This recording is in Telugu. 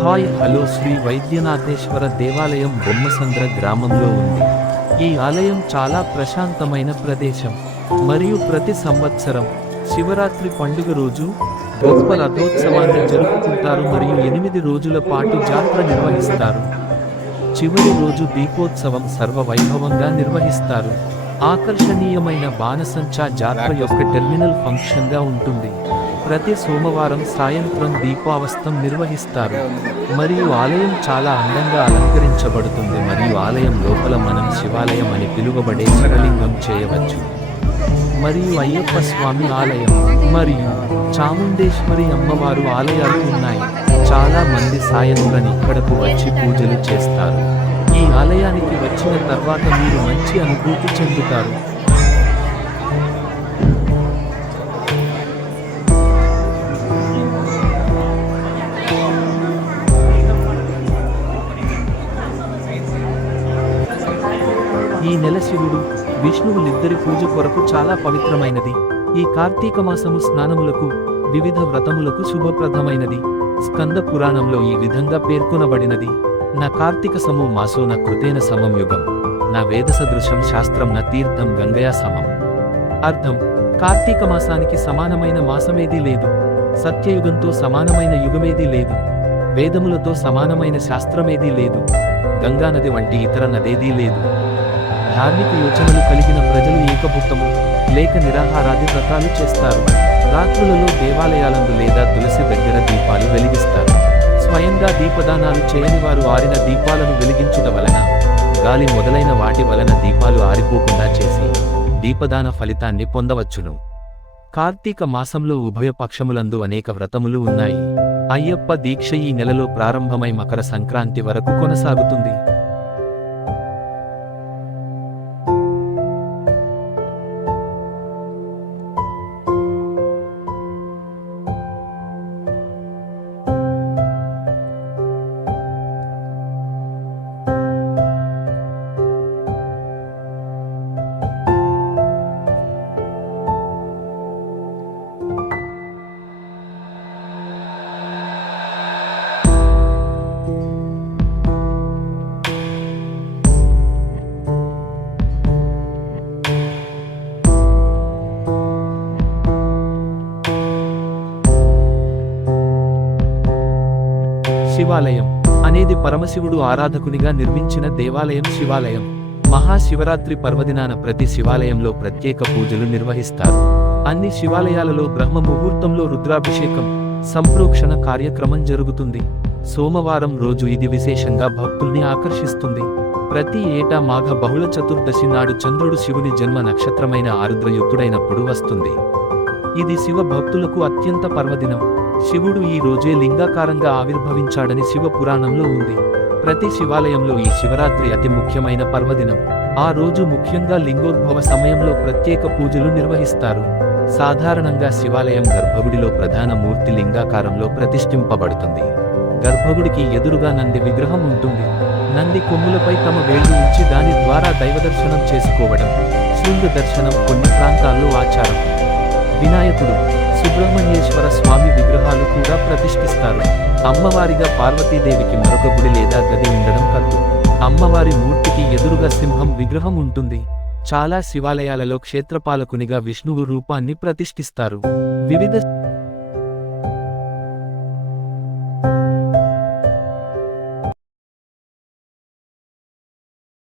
హాయ్ హలో శ్రీ వైద్యనాథేశ్వర దేవాలయం బొమ్మసంద్ర గ్రామంలో ఉంది. ఈ ఆలయం చాలా ప్రశాంతమైన ప్రదేశం మరియు ప్రతి సంవత్సరం శివరాత్రి పండుగ రోజు గొప్ప రథోత్సవాన్ని జరుపుకుంటారు మరియు 8 రోజుల పాటు జాతర నిర్వహిస్తారు. చివరి రోజు దీపోత్సవం సర్వ వైభవంగా నిర్వహిస్తారు. ఆకర్షణీయమైన బాణసంచా జాతర యొక్క టెర్మినల్ ఫంక్షన్గా ఉంటుంది. ప్రతి సోమవారం సాయంత్రం దీపావస్థం నిర్వహిస్తారు మరియు ఆలయం చాలా అందంగా అలంకరించబడుతుంది మరియు ఆలయం లోపల మనం శివాలయం అని పిలువబడే శివలింగం చేయవచ్చు. మరియు అయ్యప్ప స్వామి ఆలయం మరియు చాముండేశ్వరి అమ్మవారు ఆలయాలు ఉన్నాయి. చాలా మంది సాయంత్రం ఇక్కడకు వచ్చి పూజలు చేస్తారు. ఈ ఆలయానికి వచ్చిన తర్వాత మీరు మంచి అనుభూతి చెందుతారు. ఈ నెల శివుడు విష్ణువులిద్దరి పూజ కొరకు చాలా పవిత్రమైనది. ఈ కార్తీక మాసము స్నానములకు వివిధ వ్రతములకు శుభప్రదమైనది. స్కంద పురాణంలో ఈ విధంగా పేర్కొనబడినది: నా కార్తీక సమూ మాసో న కృతేన సమం యుగం, నా వేద సదృశం శాస్త్రం న తీర్థం గంగయా సమం. అర్థం: కార్తీక మాసానికి సమానమైన మాసమేదీ లేదు, సత్యయుగంతో సమానమైన యుగమేదీ లేదు, వేదములతో సమానమైన శాస్త్రమేదీ లేదు, గంగానది వంటి ఇతర నదేదీ లేదు. ధార్మిక యోచనలు కలిగిన ప్రజలు ఏకభుక్తము లేక నిరాహారాది వ్రతాలు చేస్తారు. రాత్రులలో దేవాలయాలందు లేదా తులసి దగ్గర దీపాలు వెలిగిస్తారు. స్వయంగా దీపదానాలు చేయని వారు ఆరిన దీపాలను వెలిగించుట వలన, గాలి మొదలైన వాటి వలన దీపాలు ఆరిపోకుండా చేసి దీపదాన ఫలితాన్ని పొందవచ్చును. కార్తీక మాసంలో ఉభయ పక్షములందు అనేక వ్రతములు ఉన్నాయి. అయ్యప్ప దీక్ష ఈ నెలలో ప్రారంభమై మకర సంక్రాంతి వరకు కొనసాగుతుంది. శివాలయం అనేది పరమశివుడు ఆరాధకునిగా నిర్మించిన దేవాలయం. శివాలయం మహాశివరాత్రి పర్వదినాన ప్రతి శివాలయంలో ప్రత్యేక పూజలు నిర్వహిస్తారు. అన్ని శివాలయాలలో బ్రహ్మ ముహూర్తంలో రుద్రాభిషేకం, సంప్రోక్షణ కార్యక్రమం జరుగుతుంది. సోమవారం రోజు ఇది విశేషంగా భక్తుల్ని ఆకర్షిస్తుంది. ప్రతి ఏటా మాఘ బహుళ చతుర్దశి నాడు చంద్రుడు శివుని జన్మ నక్షత్రమైన ఆరుద్రయుక్తుడైనప్పుడు వస్తుంది. ఇది శివ భక్తులకు అత్యంత పర్వదినం. శివుడు ఈ రోజే లింగాకారంగా ఆవిర్భవించాడని శివ పురాణంలో ఉంది. ప్రతి శివాలయంలో ఈ శివరాత్రి అతి ముఖ్యమైన పర్వదినం. ఆ రోజు ముఖ్యంగా లింగోద్భవ సమయంలో ప్రత్యేక పూజలు నిర్వహిస్తారు. సాధారణంగా శివాలయం గర్భగుడిలో ప్రధాన మూర్తి లింగాకారంలో ప్రతిష్ఠింపబడుతుంది. గర్భగుడికి ఎదురుగా నంది విగ్రహం ఉంటుంది. నంది కొమ్ములపై తమ వేళ్లు ఉంచి దాని ద్వారా దైవదర్శనం చేసుకోవడం, శృంగ దర్శనం కొన్ని ప్రాంతాల్లో ఆచారం. వినాయకుడు, సుబ్రహ్మణ్యేశ్వర స్వామి విగ్రహాలు కూడా ప్రతిష్ఠిస్తారు. అమ్మవారిగా పార్వతీదేవికి మరొక గుడి లేదా గది ఉండడం కద్దు. అమ్మవారి మూర్తికి ఎదురుగా సింహం విగ్రహం ఉంటుంది. చాలా శివాలయాలలో క్షేత్రపాలకునిగా విష్ణువు రూపాన్ని ప్రతిష్ఠిస్తారు. వివిధ